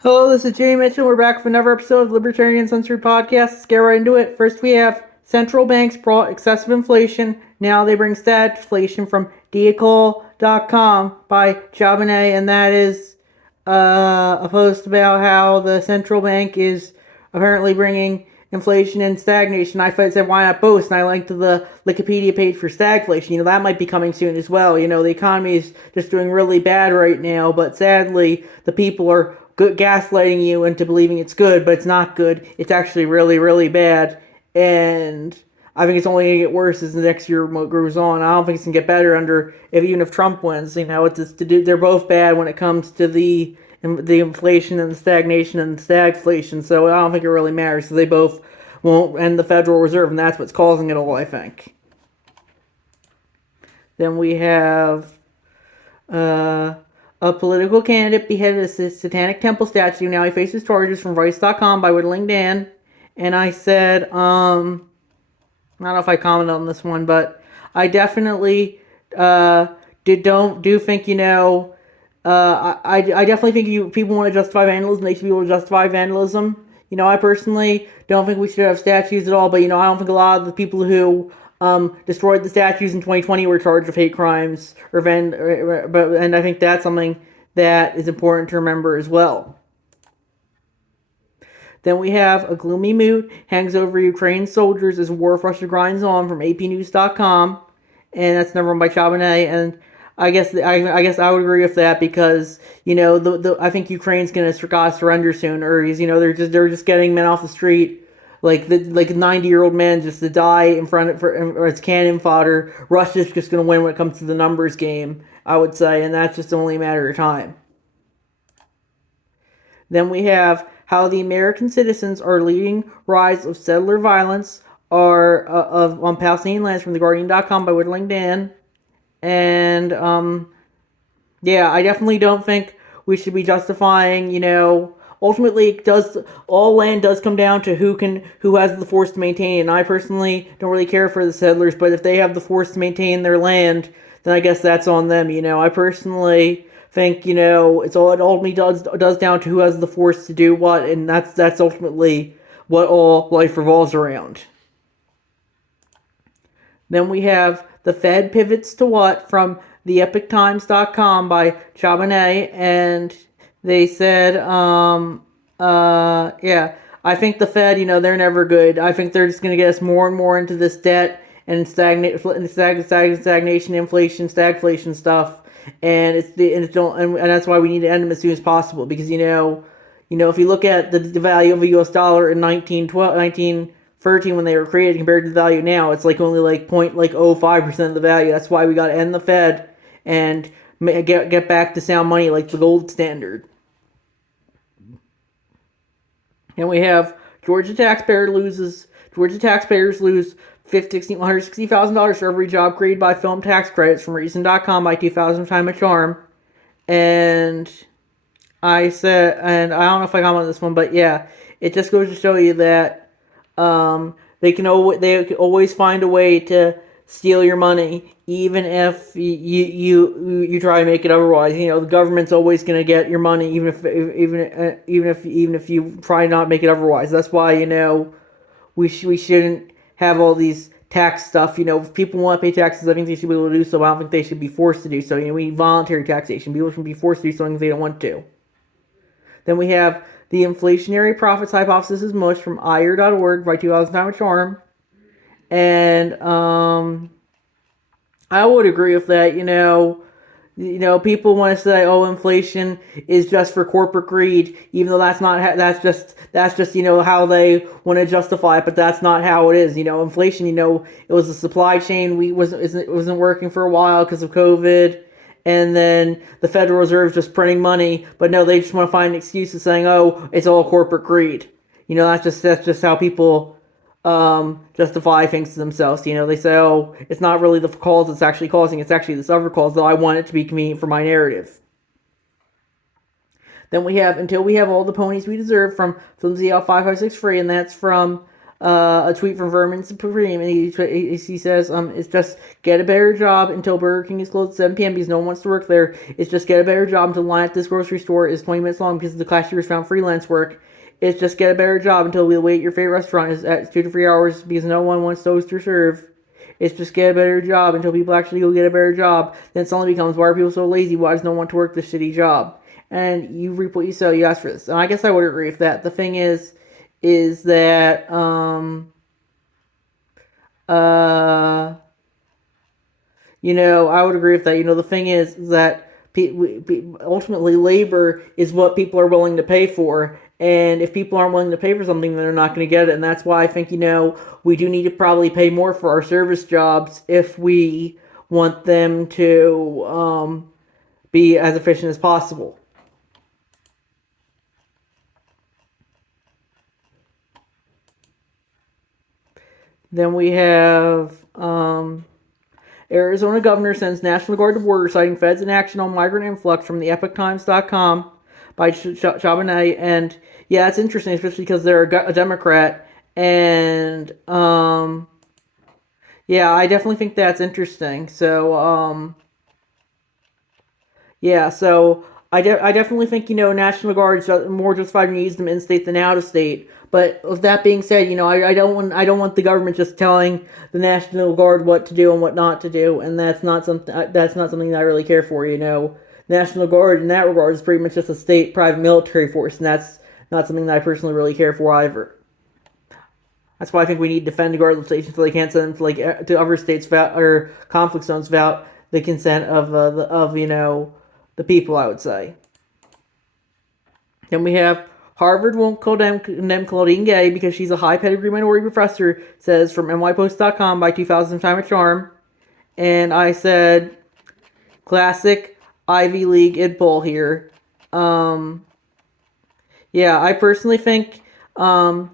Hello, this is Jamie Mitchell. We're back with another episode of Libertarian Uncensored podcast. Let's get right into it. First, we have central banks brought excessive inflation. Now they bring stagflation from Deacol.com by Chabonet, and that is a post about how the central bank is apparently bringing inflation and stagnation. I said, why not both? And I linked to the Wikipedia page for stagflation. That might be coming soon as well. The economy is just doing really bad right now, but sadly, the people are gaslighting you into believing it's good, but it's not good. It's actually really, really bad. And I think it's only going to get worse as the next year goes on. I don't think it's going to get better even if Trump wins. They're both bad when it comes to the inflation and the stagnation and the stagflation. So I don't think it really matters. So they both won't end the Federal Reserve, and that's what's causing it all, I think. Then we have a political candidate beheaded a satanic temple statue. Now he faces charges from Vice.com by Whittling Dan. And I said, I don't know if I commented on this one, but I definitely do think, I definitely think people want to justify vandalism. They should be able to justify vandalism. I personally don't think we should have statues at all, but, I don't think a lot of the people who destroyed the statues in 2020 were charged with hate crimes and I think that's something that is important to remember as well. Then we have a gloomy mood hangs over Ukraine soldiers as war for Russia grinds on from APnews.com, and that's number one by Chabonet. And I guess I would agree with that because I think Ukraine's going to surrender soon, or they're just getting men off the street like 90-year-old men just to die in front of or it's cannon fodder. Russia's just going to win when it comes to the numbers game, I would say, and that's just only a matter of time. Then we have how the American citizens are leading rise of settler violence on Palestinian lands from TheGuardian.com by Whittling Dan. And yeah, I definitely don't think we should be justifying, ultimately all land does come down to who has the force to maintain it. And I personally don't really care for the settlers, but if they have the force to maintain their land, then I guess that's on them. I personally think it ultimately does down to who has the force to do what, and that's ultimately what all life revolves around. Then we have the Fed pivots to what from theepictimes.com by Chabonet, and they said, yeah, I think the Fed, they're never good. I think they're just going to get us more and more into this debt and stagnation, inflation, stagflation stuff, and that's why we need to end them as soon as possible. Because if you look at the value of a U.S. dollar in 1913 when they were created compared to the value now, it's only 0.05% of the value. That's why we got to end the Fed and get back to sound money like the gold standard. And we have Georgia taxpayers lose $160,000 for every job created by film tax credits from Reason.com by 2000 Time a Charm. And I said, and I don't know if I commented on this one, but yeah, it just goes to show you that they can always find a way to steal your money, even if you try to make it otherwise. The government's always going to get your money, even if you try not to make it otherwise. That's why we shouldn't have all these tax stuff. If people want to pay taxes, I think they should be able to do so. I don't think they should be forced to do so. We need voluntary taxation. People shouldn't be forced to do something if they don't want to. Then we have the inflationary profits hypothesis is mush from ire.org by 2000 Time a Charm. And I would agree with that. People want to say, "Oh, inflation is just for corporate greed," even though that's not. That's just how they want to justify it. But that's not how it is. Inflation. It was a supply chain. It wasn't working for a while because of COVID, and then the Federal Reserve just printing money. But no, they just want to find excuses saying, "Oh, it's all corporate greed." That's just how people justify things to themselves. They say, "Oh, it's not really the cause that's actually causing; it's actually this other cause that I want it to be convenient for my narrative." Then we have Until We Have All the Ponies We Deserve from ZL5563, and that's from a tweet from Vermin Supreme, and he says, it's just get a better job until Burger King is closed at 7 p.m. because no one wants to work there. It's just get a better job until the line at this grocery store is 20 minutes long because the cashiers found freelance work. It's just get a better job until we wait at your favorite restaurant is at 2 to 3 hours because no one wants toast to serve. It's just get a better job until people actually go get a better job. Then it suddenly becomes, why are people so lazy? Why does no one want to work this shitty job? And you reap what you sow. You ask for this, and I guess I would agree with that. The thing is that uh I would agree with that. The thing is that ultimately labor is what people are willing to pay for. And if people aren't willing to pay for something, then they're not going to get it. And that's why I think, we do need to probably pay more for our service jobs if we want them to be as efficient as possible. Then we have Arizona governor sends National Guard to border, citing feds in action on migrant influx from the EpochTimes.com by Chabanette. And yeah, it's interesting, especially because they're a Democrat. And yeah, I definitely think that's interesting. So yeah, so I definitely think National Guard is more justified to use them in state than out of state. But with that being said, I don't want the government just telling the National Guard what to do and what not to do, and that's not something that I really care for. National Guard in that regard is pretty much just a state private military force, and that's not something that I personally really care for either. That's why I think we need to defend the guard legislation so they can't send them to other states or conflict zones without the consent of the people. I would say. Then we have Harvard won't condemn Claudine Gay because she's a high pedigree minority professor, says from nypost.com by 2000 Time of Charm. And I said, classic Ivy League idpol here. Yeah, I personally think, we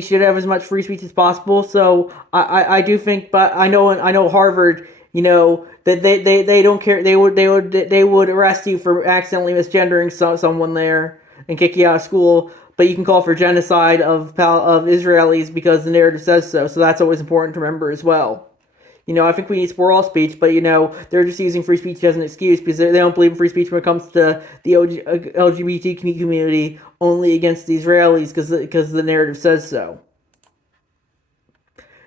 should have as much free speech as possible. So I do think, but I know Harvard, that they don't care. They would arrest you for accidentally misgendering someone there and kick you out of school. But you can call for genocide of Israelis because the narrative says so. So that's always important to remember as well. I think we need support all speech, but they're just using free speech as an excuse because they don't believe in free speech when it comes to the LGBT community, only against the Israelis because the narrative says so.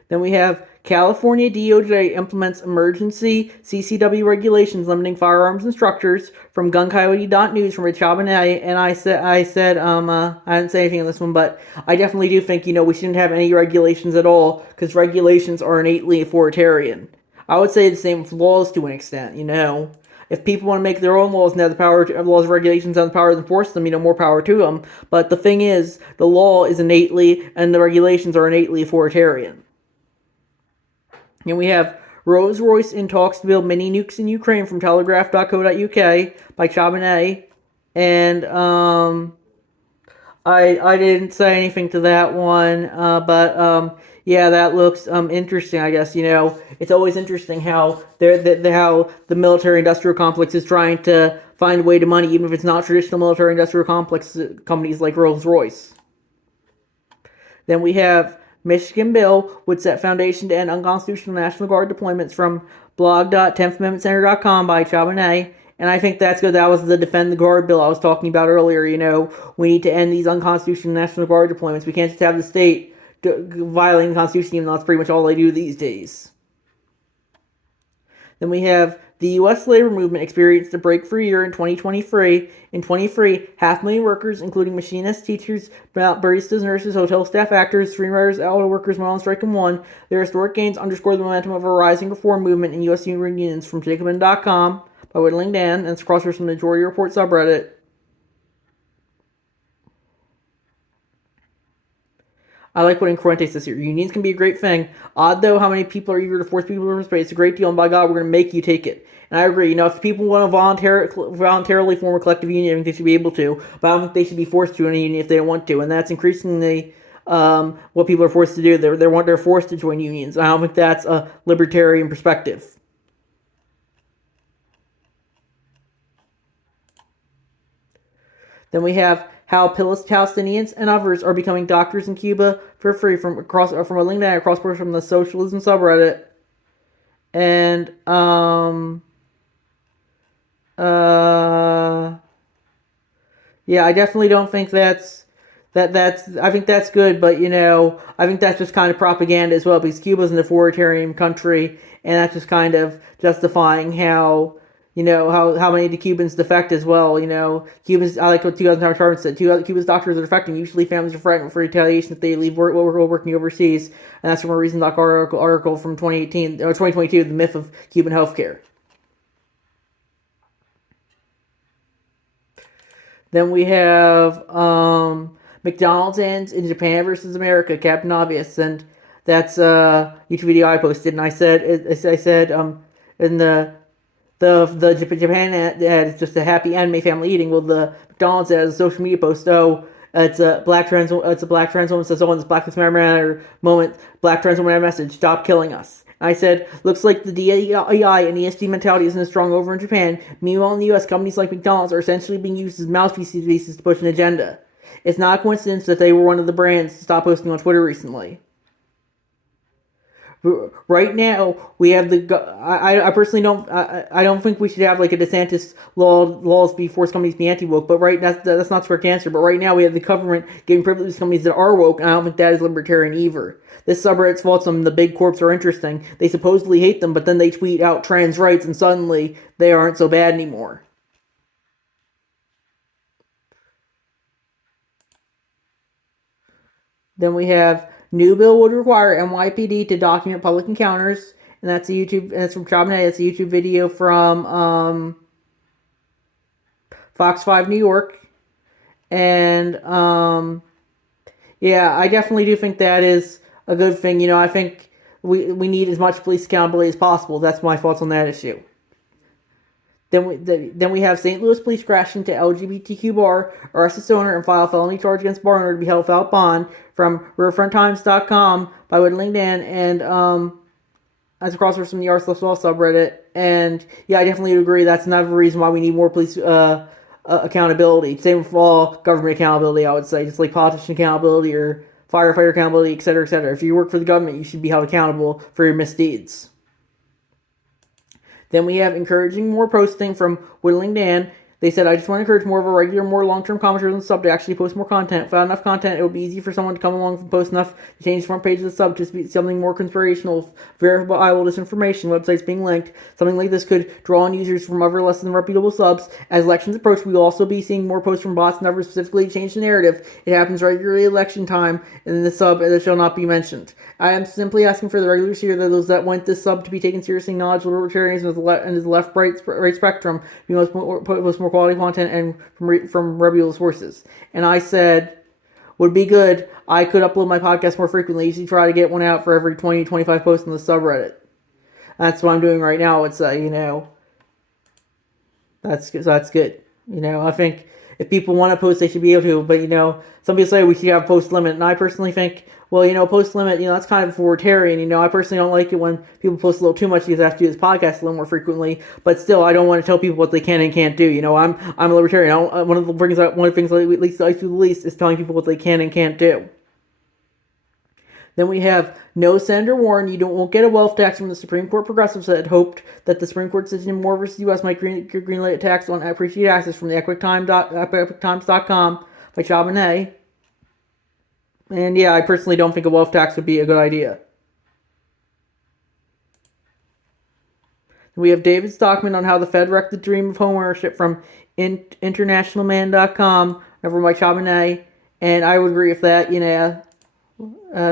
Then we have California DOJ implements emergency CCW regulations limiting firearms instructors from GunCoyote.news from Rich Chabanette. And I said I didn't say anything on this one, but I definitely do think we shouldn't have any regulations at all because regulations are innately authoritarian. I would say the same with laws to an extent. If people want to make their own laws and have the power to have laws and regulations and the power to enforce them, more power to them. But the thing is, the law is innately and the regulations are innately authoritarian. And we have Rolls-Royce in talks to build mini nukes in Ukraine from telegraph.co.uk by Chabanette. And I didn't say anything to that one, but yeah, that looks interesting. I guess it's always interesting how how the military-industrial complex is trying to find a way to money, even if it's not traditional military-industrial complex companies like Rolls-Royce. Then we have Michigan bill would set foundation to end unconstitutional National Guard deployments from blog.10thamendmentcenter.com by Chabanette. And I think that's good. That was the Defend the Guard bill I was talking about earlier. We need to end these unconstitutional National Guard deployments. We can't just have the state violating the Constitution, even though that's pretty much all they do these days. Then we have the U.S. labor movement experienced a breakthrough year in 2023. In 2023, 500,000 workers, including machinists, teachers, baristas, nurses, hotel staff, actors, screenwriters, auto workers, went on strike and won. Their historic gains underscore the momentum of a rising reform movement in U.S. unions from Jacobin.com by Whittling Dan, and it's crossers from the Majority Report subreddit. I like what Incorrente says here. Unions can be a great thing. Odd, though, how many people are eager to force people to participate. It's a great deal, and by God, we're going to make you take it. And I agree. If people want to voluntarily form a collective union, I think they should be able to. But I don't think they should be forced to in a union if they don't want to. And that's increasingly what people are forced to do. They're forced to join unions. I don't think that's a libertarian perspective. Then we have how Palestinians and others are becoming doctors in Cuba for free from a link down across borders from the socialism subreddit. And yeah, I definitely don't think that's I think that's good, but I think that's just kind of propaganda as well, because Cuba's an authoritarian country, and that's just kind of justifying how how many of the Cubans defect as well. Cubans, I like what 2000 Howard Charles said. Cuba's doctors are defecting. Usually, families are threatened for retaliation if they leave working overseas, and that's from a Reason Doc article from 2018 or 2022, The Myth of Cuban Healthcare. Then we have McDonald's ends in Japan versus America, Captain Obvious, and that's a YouTube video I posted, and I said in the Japan ad is just a happy anime family eating. Well, the McDonald's ad is a social media post. Oh, it's a black trans woman says, "Oh, in this Black Lives Matter moment, black trans woman had a message: stop killing us." I said, looks like the DEI and ESG mentality isn't as strong over in Japan. Meanwhile, in the US, companies like McDonald's are essentially being used as mouthpieces to push an agenda. It's not a coincidence that they were one of the brands to stop posting on Twitter recently. Right now, we have I personally don't. I don't think we should have like a DeSantis laws be force companies be anti woke. But that's not the correct answer. But right now, we have the government giving privileges to companies that are woke, and I don't think that is libertarian either. This subreddit's faults on the big corps are interesting. They supposedly hate them, but then they tweet out trans rights, and suddenly they aren't so bad anymore. Then we have new bill would require NYPD to document public encounters, and that's from Chobney. That's a YouTube video from Fox 5 New York, and yeah, I definitely do think that is a good thing. I think we need as much police accountability as possible. That's my thoughts on that issue. Then we have St. Louis police crash into LGBTQ bar, arrest its owner, and file a felony charge against bar owner to be held without bond, from riverfronttimes.com by Whittling Dan, and as a crossover from the Arsless Law subreddit. And yeah, I definitely agree. That's another reason why we need more police accountability. Same for all government accountability, I would say, just like politician accountability or firefighter accountability, etc., etc. If you work for the government, you should be held accountable for your misdeeds. Then we have encouraging more posting from Whittling Dan. They said, I just want to encourage more of a regular, more long-term commenters on the sub to actually post more content. Without enough content, it would be easy for someone to come along and post enough to change the front page of the sub to be something more conspirational, verifiable disinformation, websites being linked. Something like this could draw on users from other less than reputable subs. As elections approach, we will also be seeing more posts from bots and others specifically to change the narrative. It happens regularly at election time, and in the sub that shall not be mentioned. I am simply asking for the regulars here, that those that want this sub to be taken seriously, acknowledge libertarians and the left-right spectrum, we must post more quality content and from reputable sources. And I said, would be good, I could upload my podcast more frequently. You should try to get one out for every 20-25 posts on the subreddit. That's what I'm doing right now. It's that's good. I think if people want to post, they should be able to. But some people say we should have a post limit, and I personally think, well, post limit, that's kind of authoritarian. I personally don't like it when people post a little too much because I have to do this podcast a little more frequently. But still, I don't want to tell people what they can and can't do. I'm a libertarian. One of the things I do the least is telling people what they can and can't do. Then we have no senator warned you won't get a wealth tax from the Supreme Court. Progressives had hoped that the Supreme Court decision in Moore versus U.S. might greenlight a tax on appreciated access from the EpochTimes.com by Charbonnet. And yeah, I personally don't think a wealth tax would be a good idea. We have David's document on how the Fed wrecked the dream of homeownership from internationalman.com, over by Charbonnet, and I would agree with that. Then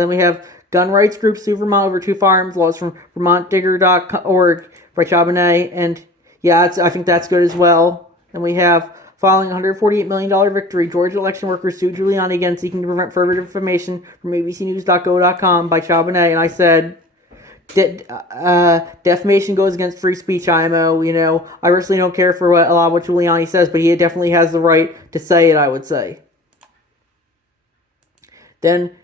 we have gun rights group sue Vermont over 2 firearms laws from vermontdigger.org by Charbonnet, and yeah, I think that's good as well. And we have following a $148 million victory, Georgia election workers sued Giuliani again, seeking to prevent further defamation from abcnews.go.com by Charbonnet. And I said, defamation goes against free speech, IMO. I personally don't care for a lot of what Giuliani says, but he definitely has the right to say it, I would say. Then,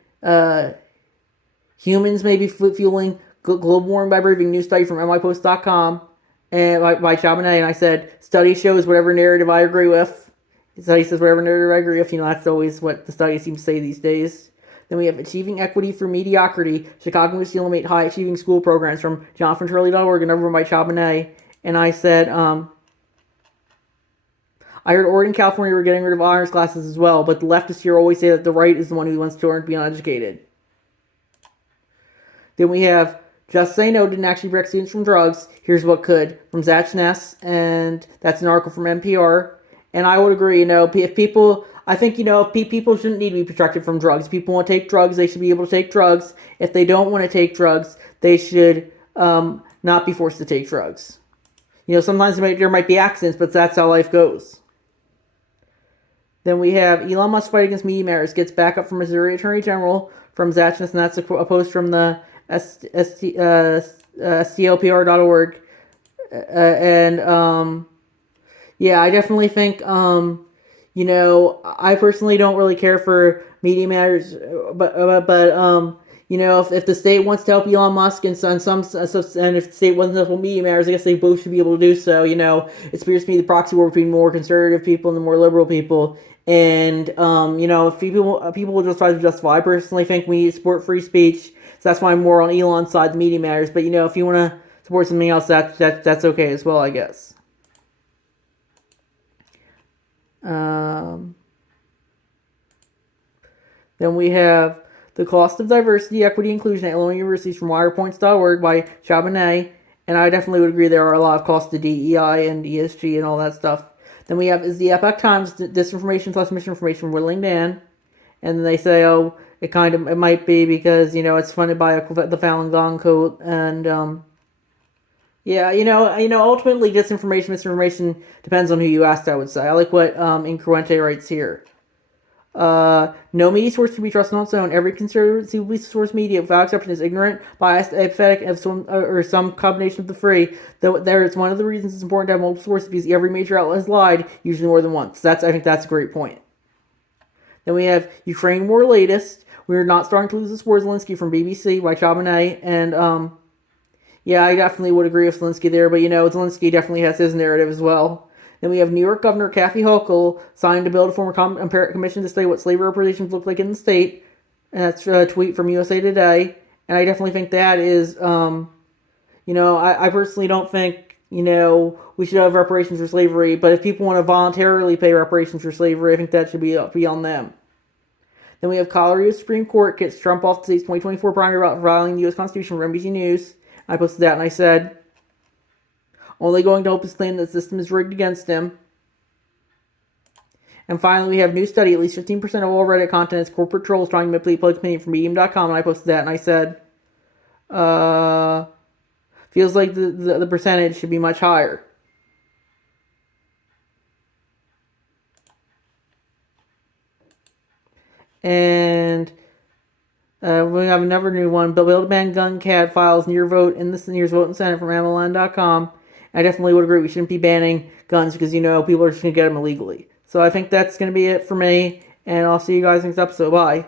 humans may be fueling global warming by breathing. New study from nypost.com. And by Charbonnet, and I said, study shows whatever narrative I agree with. So he says whatever narrative I agree with, that's always what the studies seem to say these days. Then we have Achieving Equity Through Mediocrity, Chicago News Eliminate High Achieving School Programs from JonathanTurley.org and over by Chabonet. And I said, I heard Oregon, California were getting rid of honors classes as well, but the leftists here always say that the right is the one who wants children to be uneducated. Then we have Just Say No didn't actually protect students from drugs. Here's what could, from Zach Ness, and that's an article from NPR. And I would agree, if people, I think, people shouldn't need to be protected from drugs. If people want to take drugs, they should be able to take drugs. If they don't want to take drugs, they should not be forced to take drugs. Sometimes there might be accidents, but that's how life goes. Then we have Elon Musk fight against media matters gets backup from Missouri Attorney General from Zachness, and that's a post from the STLPR.org. Yeah, I definitely think, I personally don't really care for media matters, but if the state wants to help Elon Musk and if the state wants to help media matters, I guess they both should be able to do so. It appears to me the proxy war between more conservative people and the more liberal people. And, if people will just try to justify, I personally think we need to support free speech. So that's why I'm more on Elon's side, the media matters. But, if you want to support something else, that's okay as well, I guess. Then we have The Cost of Diversity, Equity, Inclusion at Illinois Universities from wirepoints.org by Chabonet. And I definitely would agree there are a lot of costs to DEI and ESG and all that stuff. Then we have Is the Epoch Times Disinformation plus Misinformation Whittling Dan? And then they say, it might be because, it's funded by the Falun Gong Code. And, ultimately disinformation, misinformation depends on who you ask, I would say. I like what Incruente writes here. No media source can be trusted on its own. Every conservatively sourced media, without exception, is ignorant, biased, apathetic, or some combination of the three. It's one of the reasons it's important to have multiple sources, because every major outlet has lied, usually more than once. I think that's a great point. Then we have Ukraine War Latest. We're not starting to lose this war, Zelensky from BBC by Chabonet. And, I definitely would agree with Zelensky there, but, Zelensky definitely has his narrative as well. Then we have New York Governor Kathy Hochul signed a bill to form a commission to study what slavery reparations look like in the state. And that's a tweet from USA Today. And I definitely think that is, I personally don't think, we should have reparations for slavery. But if people want to voluntarily pay reparations for slavery, I think that should be on them. Then we have Colorado Supreme Court gets Trump off the state's 2024 primary about violating the U.S. Constitution from NBC News. I posted that and I said, only going to help his claim that the system is rigged against him. And finally, we have a new study. At least 15% of all Reddit content is corporate trolls trying to manipulate public opinion from Medium.com. And I posted that and I said, feels like the percentage should be much higher. And we have another new one. Bill to ban gun cat files near vote in the Senate from MLN.com. I definitely would agree we shouldn't be banning guns because, people are just going to get them illegally. So I think that's going to be it for me, and I'll see you guys next episode. Bye.